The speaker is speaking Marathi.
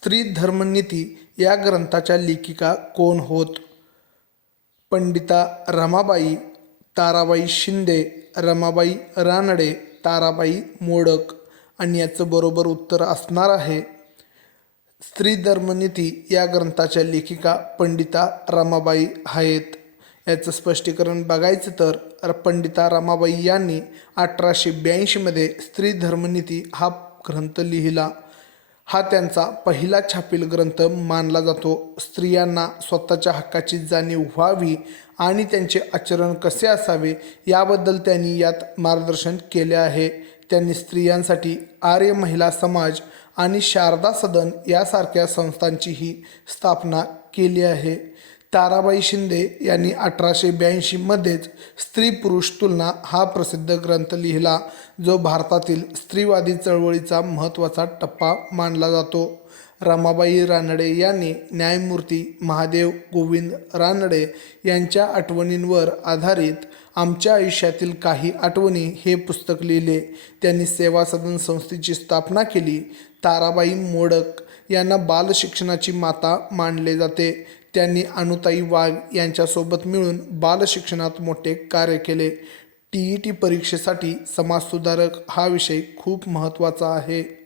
स्त्री धर्मनीती या ग्रंथाच्या लेखिका कोण होत? पंडिता रमाबाई, ताराबाई शिंदे, रमाबाई रानडे, ताराबाई मोडक. आणि याचं बरोबर उत्तर असणार आहे स्त्री धर्मनीती या ग्रंथाच्या लेखिका पंडिता रमाबाई आहेत. याचं स्पष्टीकरण बघायचं तर पंडिता रमाबाई यांनी 1882मध्ये स्त्री धर्मनीती हा ग्रंथ लिहिला. हा त्यांचा पहिला छापील ग्रंथ मानला जातो. स्त्रियांना स्वतःच्या हक्काची जाणीव व्हावी आणि त्यांचे आचरण कसे असावे याबद्दल त्यांनी यात मार्गदर्शन केले आहे. त्यांनी स्त्रियांसाठी आर्य महिला समाज आणि शारदा सदन यासारख्या संस्थांचीही स्थापना केली आहे. ताराबाई शिंदे यांनी 1882मध्येच स्त्री पुरुष तुलना हा प्रसिद्ध ग्रंथ लिहिला, जो भारतातील स्त्रीवादी चळवळीचा महत्त्वाचा टप्पा मानला जातो. रमाबाई रानडे यांनी न्यायमूर्ती महादेव गोविंद रानडे यांच्या आठवणींवर आधारित आमच्या आयुष्यातील काही आठवणी हे पुस्तक लिहिले. त्यांनी सेवा सदन संस्थेची स्थापना केली. ताराबाई मोडक यांना बालशिक्षणाची माता मानले जाते. त्यांनी अनुताई वाघ यांच्यासोबत मिळून बालशिक्षणात मोठे कार्य केले. TET परीक्षेसाठी समाजसुधारक हा विषय खूप महत्त्वाचा आहे.